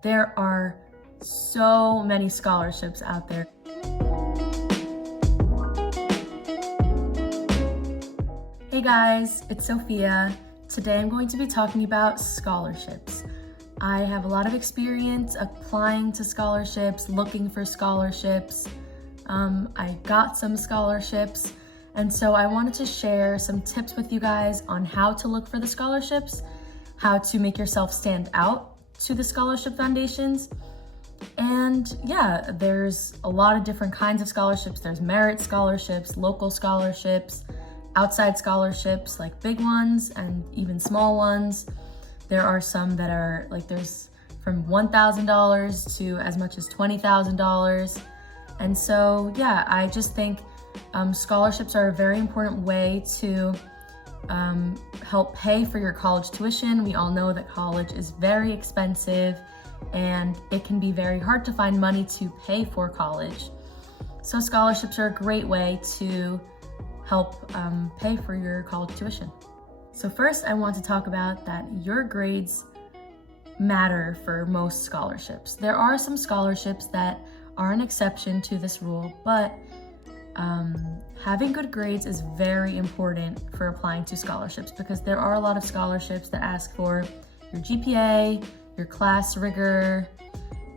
There are so many scholarships out there. Hey guys, it's Sophia. Today I'm going to be talking about scholarships. I have a lot of experience applying to scholarships, looking for scholarships. I got some scholarships, and so I wanted to share some tips with you guys on how to look for the scholarships, how to make yourself stand out to the scholarship foundations. And yeah, there's a lot of different kinds of scholarships. There's merit scholarships, local scholarships, outside scholarships, like big ones and even small ones. There are some that are there's from $1,000 to as much as $20,000. And so yeah, I just think scholarships are a very important way to help pay for your college tuition. We all know that college is very expensive and it can be very hard to find money to pay for college. So scholarships are a great way to help pay for your college tuition. So first, I want to talk about that your grades matter for most scholarships. There are some scholarships that are an exception to this rule, but having good grades is very important for applying to scholarships because there are a lot of scholarships that ask for your GPA, your class rigor,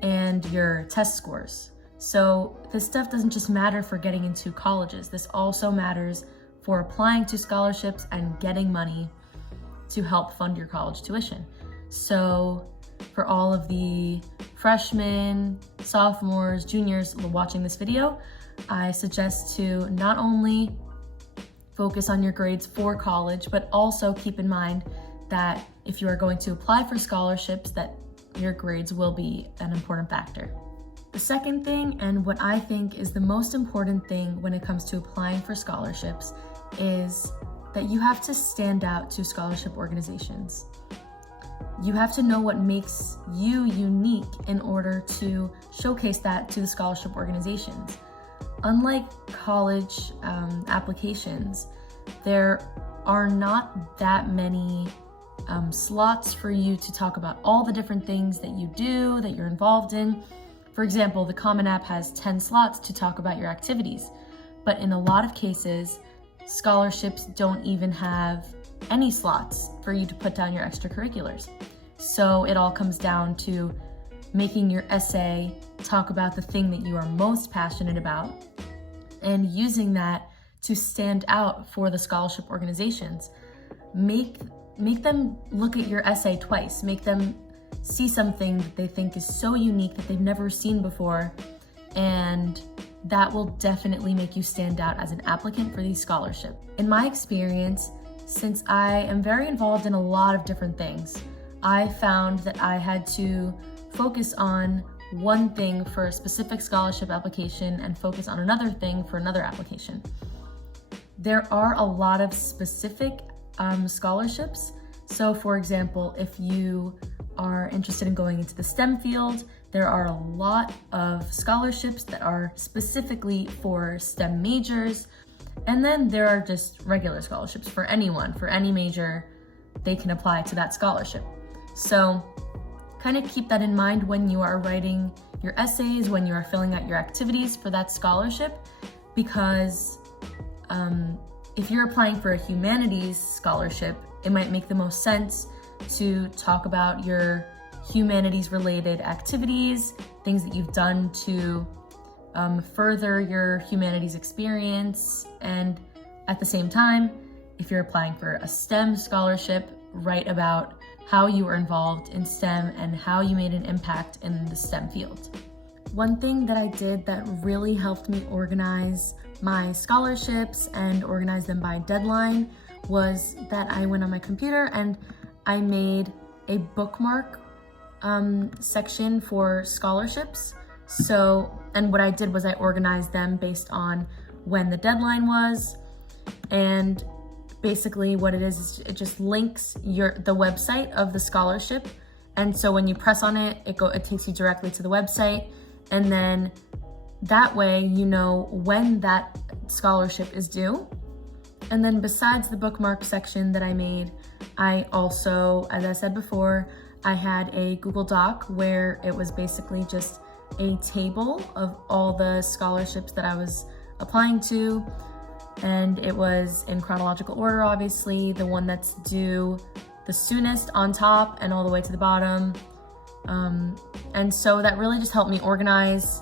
and your test scores. So this stuff doesn't just matter for getting into colleges. This also matters for applying to scholarships and getting money to help fund your college tuition. So for all of the freshmen, sophomores, juniors watching this video, I suggest to not only focus on your grades for college, but also keep in mind that if you are going to apply for scholarships, that your grades will be an important factor. The second thing, and what I think is the most important thing when it comes to applying for scholarships, is that you have to stand out to scholarship organizations. You have to know what makes you unique in order to showcase that to the scholarship organizations. Unlike college applications, there are not that many slots for you to talk about all the different things that you do, that you're involved in. For example, the Common App has 10 slots to talk about your activities, but in a lot of cases, scholarships don't even have any slots for you to put down your extracurriculars. So it all comes down to making your essay talk about the thing that you are most passionate about and using that to stand out for the scholarship organizations. Make them look at your essay twice. Make them see something that they think is so unique that they've never seen before, and that will definitely make you stand out as an applicant for these scholarships. In my experience, since I am very involved in a lot of different things, I found that I had to focus on one thing for a specific scholarship application and focus on another thing for another application. There are a lot of specific scholarships. So for example, if you are interested in going into the STEM field, there are a lot of scholarships that are specifically for STEM majors. And then there are just regular scholarships for anyone, for any major, they can apply to that scholarship. So kind of keep that in mind when you are writing your essays, when you are filling out your activities for that scholarship, because if you're applying for a humanities scholarship, it might make the most sense to talk about your humanities related activities, things that you've done to further your humanities experience. And at the same time, if you're applying for a STEM scholarship, write about how you were involved in STEM and how you made an impact in the STEM field. One thing that I did that really helped me organize my scholarships and organize them by deadline was that I went on my computer and I made a bookmark section for scholarships. And what I did was I organized them based on when the deadline was, and basically what it is it just links the website of the scholarship, and so when you press on it, it takes you directly to the website, and then that way you know when that scholarship is due. And then besides the bookmark section that I made, I also, as I said before, I had a Google Doc where it was basically just a table of all the scholarships that I was applying to, and it was in chronological order, obviously, the one that's due the soonest on top and all the way to the bottom. And so that really just helped me organize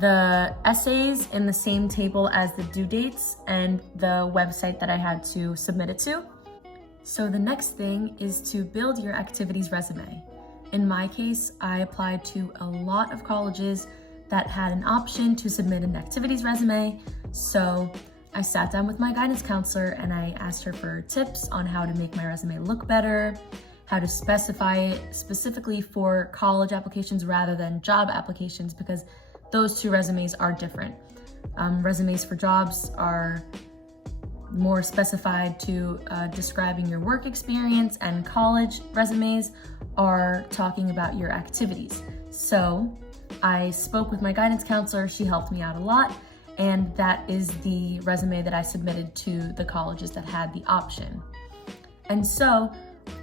the essays in the same table as the due dates and the website that I had to submit it to. So the next thing is to build your activities resume. In my case, I applied to a lot of colleges that had an option to submit an activities resume. So I sat down with my guidance counselor and I asked her for tips on how to make my resume look better, how to specify it specifically for college applications rather than job applications, because those two resumes are different. Resumes for jobs are more specified to describing your work experience, and college resumes are talking about your activities. So I spoke with my guidance counselor, she helped me out a lot, and that is the resume that I submitted to the colleges that had the option. And so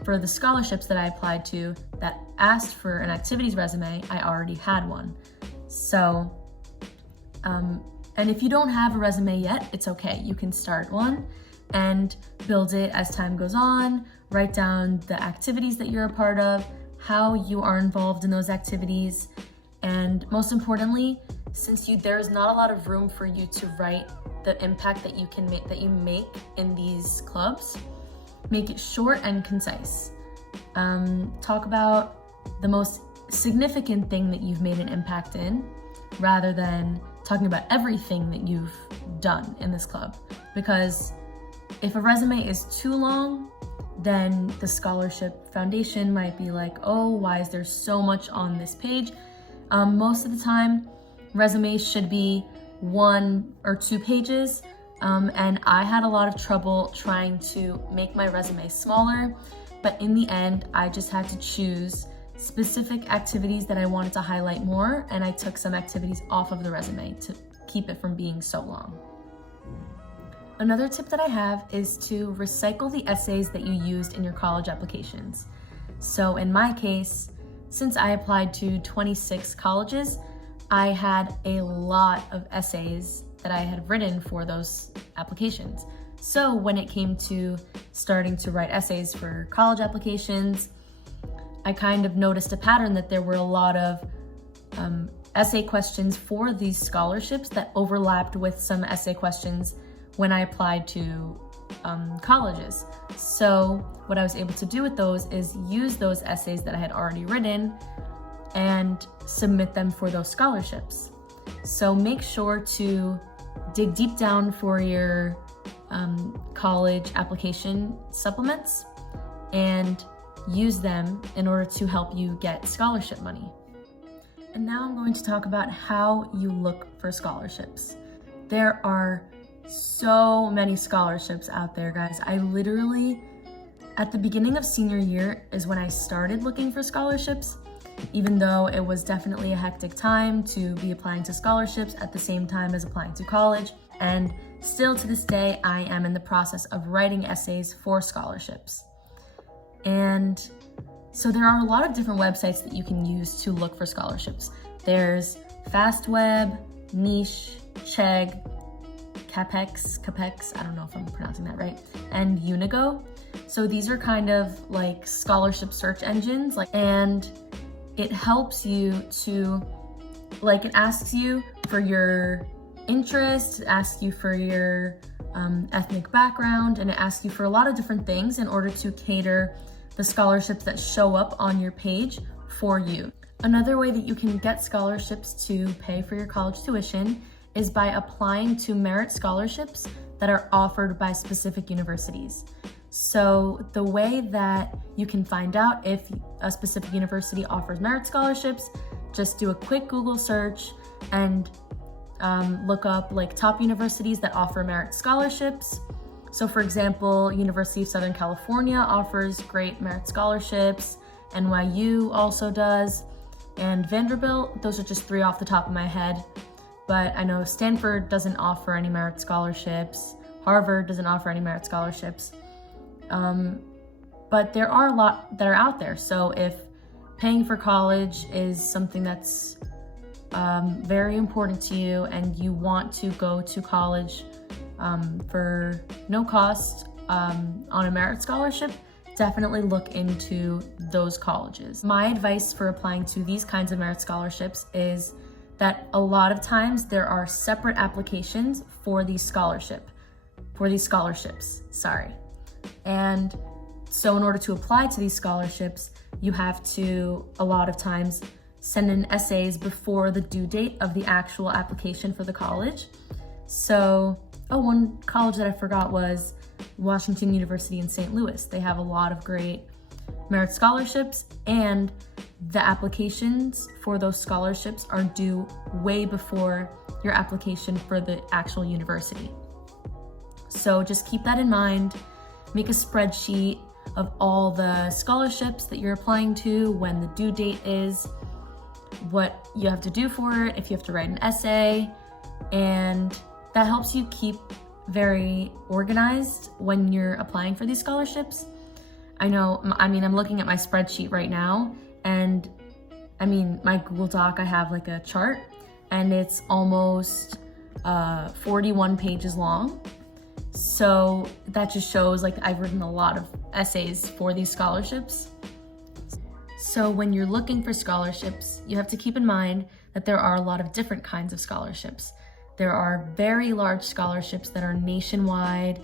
for the scholarships that I applied to that asked for an activities resume, I already had one. So, and if you don't have a resume yet, it's okay. You can start one and build it as time goes on, write down the activities that you're a part of, how you are involved in those activities, and most importantly, since there's not a lot of room for you to write the impact that you make in these clubs, make it short and concise. Talk about the most significant thing that you've made an impact in, rather than talking about everything that you've done in this club. Because if a resume is too long, then the scholarship foundation might be like, oh, why is there so much on this page? Most of the time, resumes should be 1 or 2 pages. And I had a lot of trouble trying to make my resume smaller, but in the end, I just had to choose specific activities that I wanted to highlight more, and I took some activities off of the resume to keep it from being so long. Another tip that I have is to recycle the essays that you used in your college applications. So in my case, since I applied to 26 colleges, I had a lot of essays that I had written for those applications. So when it came to starting to write essays for college applications, I kind of noticed a pattern that there were a lot of essay questions for these scholarships that overlapped with some essay questions when I applied to colleges. So what I was able to do with those is use those essays that I had already written and submit them for those scholarships. So make sure to dig deep down for your college application supplements and use them in order to help you get scholarship money. And now I'm going to talk about how you look for scholarships. There are so many scholarships out there, guys. I literally, at the beginning of senior year is when I started looking for scholarships, even though it was definitely a hectic time to be applying to scholarships at the same time as applying to college. And still to this day, I am in the process of writing essays for scholarships. And so there are a lot of different websites that you can use to look for scholarships. There's FastWeb, Niche, Chegg, Capex, I don't know if I'm pronouncing that right, and Unigo. So these are kind of like scholarship search engines, and it helps you to, it asks you for your interest, it asks you for your ethnic background, and it asks you for a lot of different things in order to cater the scholarships that show up on your page for you. Another way that you can get scholarships to pay for your college tuition is by applying to merit scholarships that are offered by specific universities. So the way that you can find out if a specific university offers merit scholarships, just do a quick Google search and look up top universities that offer merit scholarships. So for example, University of Southern California offers great merit scholarships, NYU also does, and Vanderbilt. Those are just 3 off the top of my head. But I know Stanford doesn't offer any merit scholarships. Harvard doesn't offer any merit scholarships. But there are a lot that are out there. So if paying for college is something that's very important to you and you want to go to college for no cost on a merit scholarship, definitely look into those colleges. My advice for applying to these kinds of merit scholarships is that a lot of times there are separate applications for these scholarships, And so in order to apply to these scholarships, you have to, a lot of times, send in essays before the due date of the actual application for the college. So, one college that I forgot was Washington University in St. Louis. They have a lot of great merit scholarships, and the applications for those scholarships are due way before your application for the actual university. So just keep that in mind. Make a spreadsheet of all the scholarships that you're applying to, when the due date is, what you have to do for it, if you have to write an essay, and that helps you keep very organized when you're applying for these scholarships. I'm looking at my spreadsheet right now, and my Google Doc, I have like a chart, and it's almost 41 pages long. So that just shows like I've written a lot of essays for these scholarships. So when you're looking for scholarships, you have to keep in mind that there are a lot of different kinds of scholarships. There are very large scholarships that are nationwide.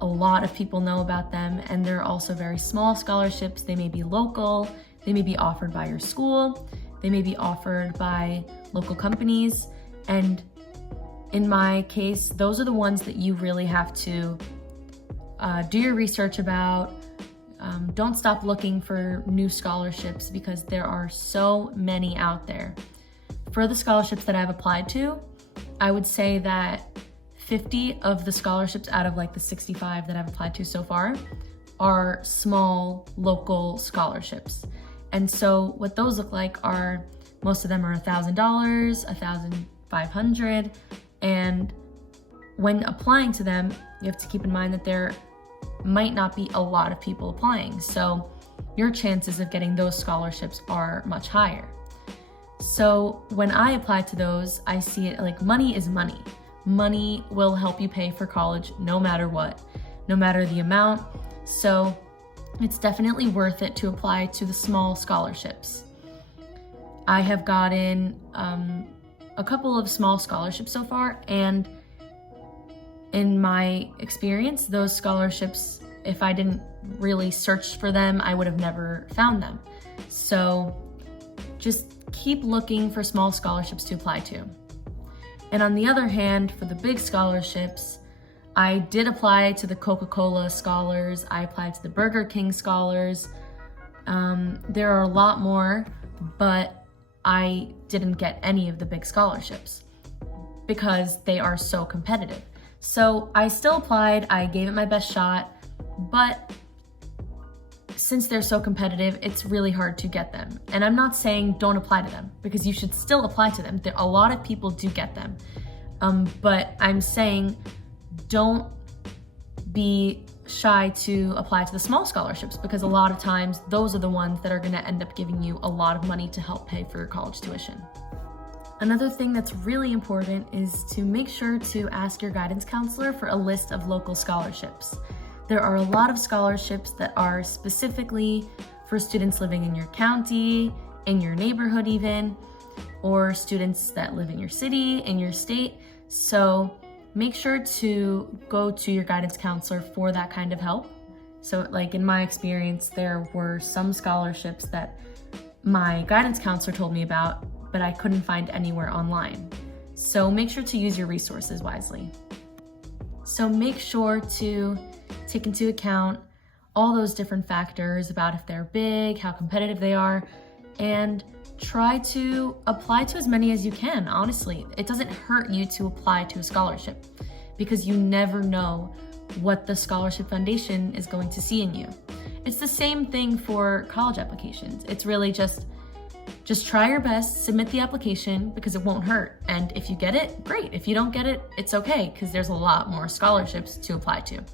A lot of people know about them, and there are also very small scholarships. They may be local, they may be offered by your school, they may be offered by local companies, and in my case, those are the ones that you really have to do your research about. Don't stop looking for new scholarships because there are so many out there. For the scholarships that I've applied to, I would say that 50 of the scholarships out of like the 65 that I've applied to so far are small local scholarships. And so what those look like are, most of them are $1,000, $1,500. And when applying to them, you have to keep in mind that there might not be a lot of people applying. So your chances of getting those scholarships are much higher. So when I apply to those, I see it like money is money. Money will help you pay for college no matter what, no matter the amount. So it's definitely worth it to apply to the small scholarships. I have gotten a couple of small scholarships so far, and in my experience, those scholarships, if I didn't really search for them, I would have never found them. So just keep looking for small scholarships to apply to. And on the other hand, for the big scholarships, I did apply to the Coca-Cola scholars, I applied to the Burger King scholars. There are a lot more, but I didn't get any of the big scholarships because they are so competitive. So I still applied, I gave it my best shot, but since they're so competitive, it's really hard to get them. And I'm not saying don't apply to them, because you should still apply to them. A lot of people do get them. But I'm saying don't be shy to apply to the small scholarships, because a lot of times those are the ones that are gonna end up giving you a lot of money to help pay for your college tuition. Another thing that's really important is to make sure to ask your guidance counselor for a list of local scholarships. There are a lot of scholarships that are specifically for students living in your county, in your neighborhood even, or students that live in your city, in your state. So make sure to go to your guidance counselor for that kind of help. So like in my experience, there were some scholarships that my guidance counselor told me about, but I couldn't find anywhere online. So make sure to use your resources wisely. So make sure to take into account all those different factors about if they're big, how competitive they are, and try to apply to as many as you can. Honestly, it doesn't hurt you to apply to a scholarship because you never know what the scholarship foundation is going to see in you. It's the same thing for college applications. It's really just try your best, submit the application because it won't hurt. And if you get it, great. If you don't get it, it's okay because there's a lot more scholarships to apply to.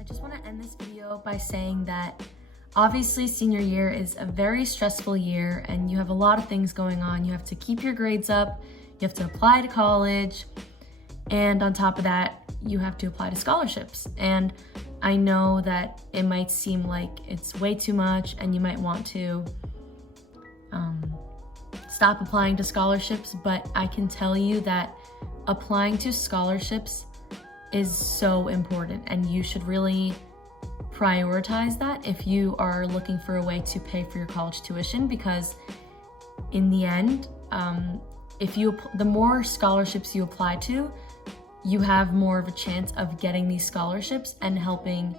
I just want to end this video by saying that Obviously, senior year is a very stressful year and you have a lot of things going on. You have to keep your grades up, you have to apply to college, and on top of that, you have to apply to scholarships. And I know that it might seem like it's way too much and you might want to stop applying to scholarships, but I can tell you that applying to scholarships is so important and you should really prioritize that if you are looking for a way to pay for your college tuition, because in the end, the more scholarships you apply to, you have more of a chance of getting these scholarships and helping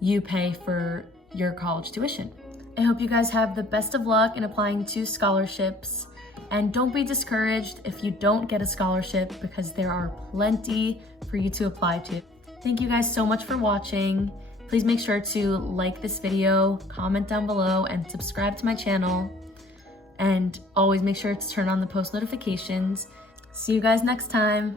you pay for your college tuition. I hope you guys have the best of luck in applying to scholarships, and don't be discouraged if you don't get a scholarship, because there are plenty for you to apply to. Thank you guys so much for watching. Please make sure to like this video, comment down below, and subscribe to my channel. And always make sure to turn on the post notifications. See you guys next time.